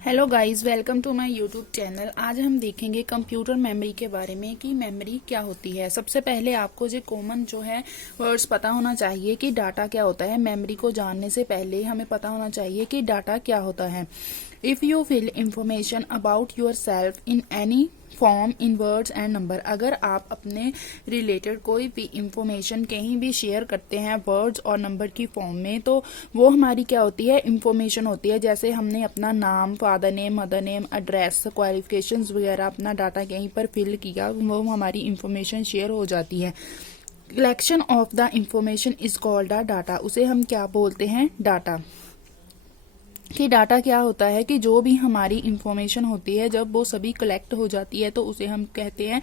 Hello guys, welcome to my YouTube channel. आज हम देखेंगे कंप्यूटर मेमोरी के बारे में कि मेमोरी क्या होती है। सबसे पहले आपको जो कॉमन जो है वर्ड्स पता होना चाहिए कि डाटा क्या होता है। मेमोरी को जानने से पहले हमें पता होना चाहिए कि डाटा क्या होता है। If you fill information about yourself in any form in words and number, अगर आप अपने रिलेटेड कोई भी इंफॉर्मेशन कहीं भी शेयर करते हैं वर्ड्स और नंबर की फॉर्म में, तो वो हमारी क्या होती है, इंफॉर्मेशन होती है। जैसे हमने अपना नाम, father name, mother name, address, qualifications वगैरह अपना डाटा कहीं पर फिल किया, वो हमारी इंफॉर्मेशन शेयर हो जाती है। Collection of the information is called a data, उसे हम क्या बोलते हैं, डाटा। कि डाटा क्या होता है कि जो भी हमारी इंफॉर्मेशन होती है जब वो सभी कलेक्ट हो जाती है तो उसे हम कहते हैं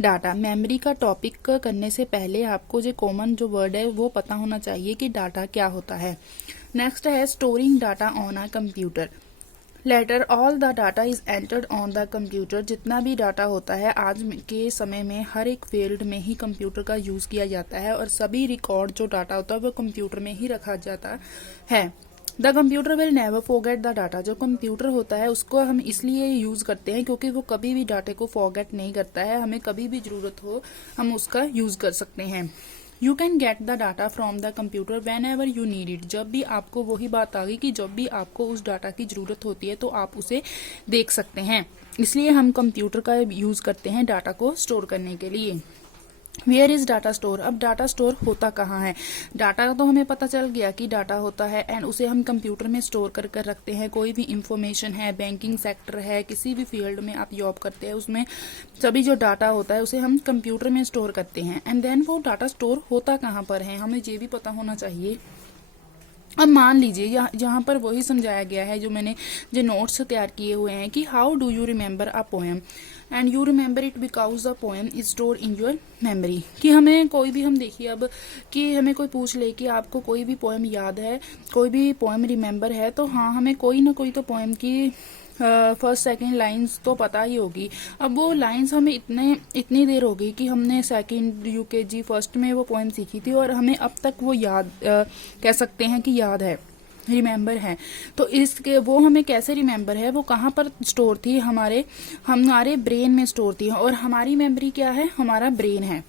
डाटा। मेमोरी का टॉपिक करने से पहले आपको जो कॉमन जो वर्ड है वो पता होना चाहिए कि डाटा क्या होता है। नेक्स्ट है storing data on a computer. Later all the data is entered on the computer. जितना भी डाटा होता है आज के समय में हर एक फील्ड में ही कंप्यूटर का यूज किया जाता है और सभी रिकॉर्ड जो डाटा होता है वो कंप्यूटर में ही रखा जाता है। The computer will never forget the data. जो कंप्यूटर होता है उसको हम इसलिए यूज करते हैं क्योंकि वो कभी भी डाटे को फॉरगेट नहीं करता है। हमें कभी भी जरूरत हो हम उसका यूज कर सकते हैं। You can get the data from the computer when ever you need it. जब भी आपको वही बात आ गई कि जब भी आपको उस डाटा की जरूरत होती है तो आप उसे देख सकते हैं। इसलिए हम कंप्यूटर का यूज करते हैं डाटा को स्टोर करने के लिए। Where is data store. अब डाटा स्टोर होता कहाँ है। डाटा तो हमें पता चल गया कि डाटा होता है एंड उसे हम कंप्यूटर में स्टोर कर कर रखते हैं। कोई भी इंफॉर्मेशन है, बैंकिंग सेक्टर है, किसी भी फील्ड में आप जॉब करते हैं उसमें सभी जो डाटा होता है उसे हम कंप्यूटर में स्टोर करते हैं। एंड देन वो डाटा स्टोर होता कहाँ पर है हमें ये भी पता होना चाहिए। अब मान लीजिए जहाँ पर वही समझाया गया है जो मैंने जो नोट्स तैयार किए हुए हैं कि how do you remember a poem and you remember it because the poem is store in your memory. कि हमें कोई भी हम देखिए अब कि हमें कोई पूछ ले कि आपको कोई भी पोएम याद है, कोई भी पोएम रिमेम्बर है, तो हाँ हमें कोई ना कोई तो पोएम की फर्स्ट सेकंड लाइंस तो पता ही होगी। अब वो लाइंस हमें इतनी देर हो गई कि हमने सेकंड यूकेजी फर्स्ट में वो पोएम सीखी थी और हमें अब तक वो याद कह सकते हैं कि याद है, रिमेम्बर है। तो इसके वो हमें कैसे रिमेम्बर है, वो कहाँ पर स्टोर थी, हमारे ब्रेन में स्टोर थी। और हमारी मेमोरी क्या है, हमारा ब्रेन है।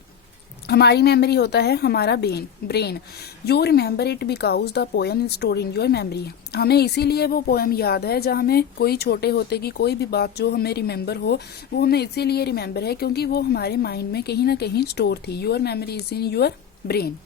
हमारी मेमोरी होता है हमारा brain. You remember it because the poem is store in your memory. हमें इसीलिए वो पोएम याद है। जब हमें कोई छोटे होते की कोई भी बात जो हमें रिमेम्बर हो वो हमें इसीलिए रिमेम्बर है क्योंकि वो हमारे माइंड में कहीं ना कहीं स्टोर थी। Your memory is in your brain.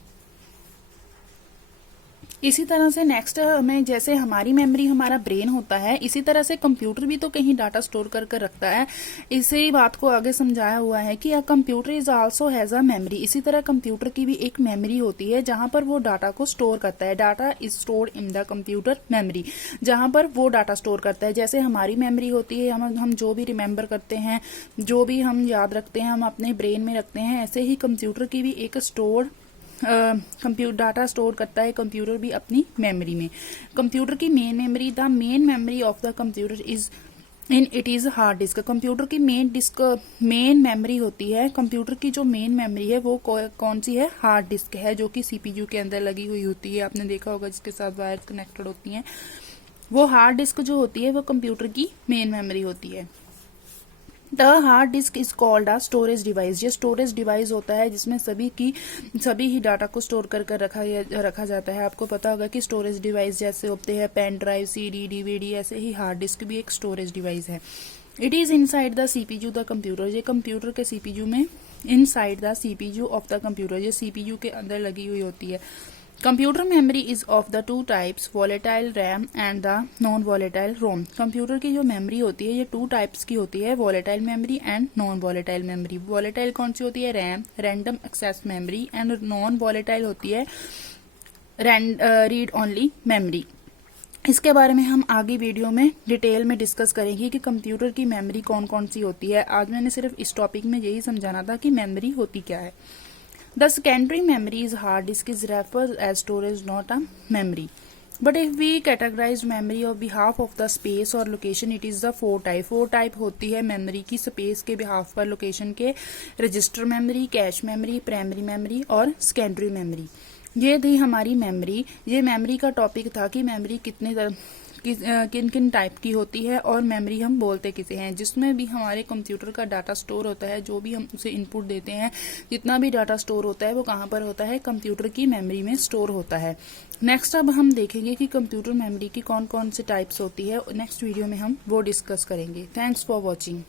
इसी तरह से नेक्स्ट हमें जैसे हमारी मेमोरी हमारा ब्रेन होता है, इसी तरह से कंप्यूटर भी तो कहीं डाटा स्टोर कर कर रखता है। इसी बात को आगे समझाया हुआ है कि computer is also has a memory. इसी तरह कंप्यूटर की भी एक मेमोरी होती है जहां पर वो डाटा को स्टोर करता है। Data is store in the computer memory, जहां पर वो डाटा स्टोर करता है। जैसे हमारी मेमोरी होती है, हम जो भी रिमेम्बर करते हैं, जो भी हम याद रखते हैं, हम अपने ब्रेन में रखते हैं। ऐसे ही कंप्यूटर की भी एक स्टोर कंप्यूटर डाटा स्टोर करता है कंप्यूटर भी अपनी मेमोरी में। कंप्यूटर की main memory, the main memory of the computer is it is hard disk. Computer की मेन मेमोरी होती है, कंप्यूटर की जो मेन मेमोरी है वो कौन सी है, हार्ड डिस्क है, जो कि सीपीयू के अंदर लगी हुई होती है। आपने देखा होगा जिसके साथ वायर कनेक्टेड होती हैं। वो हार्ड डिस्क जो होती है वो कंप्यूटर की मेन मेमोरी होती है। The hard disk is called a storage device. ये स्टोरेज डिवाइस होता है जिसमें सभी ही डाटा को स्टोर कर कर रखा जाता है। आपको पता होगा कि स्टोरेज डिवाइस जैसे होते हैं पेन ड्राइव, सीडी, डीवीडी, ऐसे ही हार्ड डिस्क भी एक स्टोरेज डिवाइस है। It is inside the CPU the computer. ये कंप्यूटर के सीपीयू में inside the CPU of the computer, ये सीपीयू के अंदर लगी हुई होती है। Computer memory is of the two types, volatile RAM and the non volatile ROM. Computer की जो मेमोरी होती है ये टू टाइप्स की होती है, volatile memory and non volatile memory. Volatile कौन सी होती है, RAM, random access memory, and non volatile होती है रीड ओनली मेमोरी। इसके बारे में हम आगे वीडियो में डिटेल में डिस्कस करेंगे कि कंप्यूटर की मेमोरी कौन कौन सी होती है। आज मैंने सिर्फ इस टॉपिक में यही समझाना था कि मेमोरी होती क्या है। The secondary memory is hard disk is referred as storage, not a memory. But if we categorize memory on behalf of the space or location, it is the four type. Four type होती है memory की space के behalf पर, location के, register memory, cache memory, primary memory और secondary memory. ये थी हमारी मेमोरी। ये मेमोरी का टॉपिक था कि मेमोरी किन किन टाइप की होती है और मेमोरी हम बोलते किसे हैं, जिसमें भी हमारे कंप्यूटर का डाटा स्टोर होता है, जो भी हम उसे इनपुट देते हैं, जितना भी डाटा स्टोर होता है वो कहाँ पर होता है, कंप्यूटर की मेमोरी में स्टोर होता है। नेक्स्ट अब हम देखेंगे कि कंप्यूटर मेमोरी की कौन कौन सी टाइप्स होती है। नेक्स्ट वीडियो में हम वो डिस्कस करेंगे। Thanks for watching.